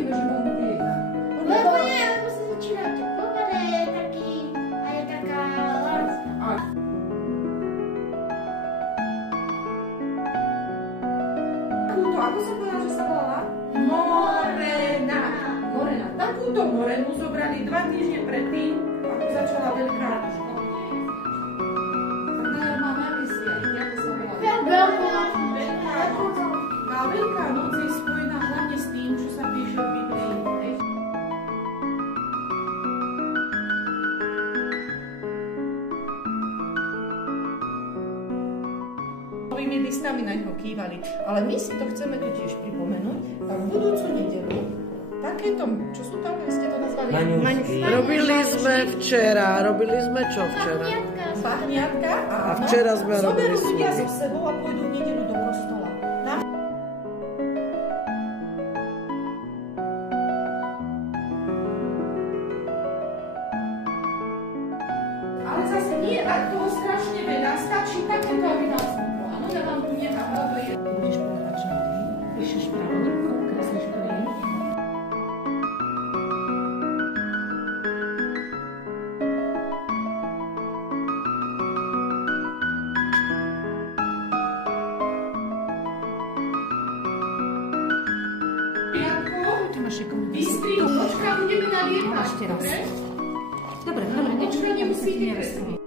vieme, že on bude jedna. Lebo nie, lebo sa začína tepovať a je taký, a je taká láska. Takúto, ako sa povedala, že sa volala? Morena. Morena. Takúto morenu zobrali 2 týždne predtým, ako začala veľká škola. Máme aké sviatky, ako sa volala? Veľká noc je spojená hlavne s tým, čo sa píše v Biblii. Novými listami na ňo kývali, ale my si to chceme tu tiež pripomenúť. A v budúcu nedeľu takéto, čo sú tam, ste to nazvali? Maňusky. Robili sme včera, čo včera? Bahniatka. A včera sme robili zoberú ľudia služby. so sebou a pôjdu v nedeľu do kostola. Ale zase nie, ak toho strašne veľa, stačí takéto, aby nás smutlo. Áno, ja vám tu nechám, lebo je... Budeš pokračovať, píšeš pravodrko, kreslíš klej. Vystrihu, počka, budeme nalietať. Ešte raz. Dobre? Dobre, Počka, nemusíte kresliť.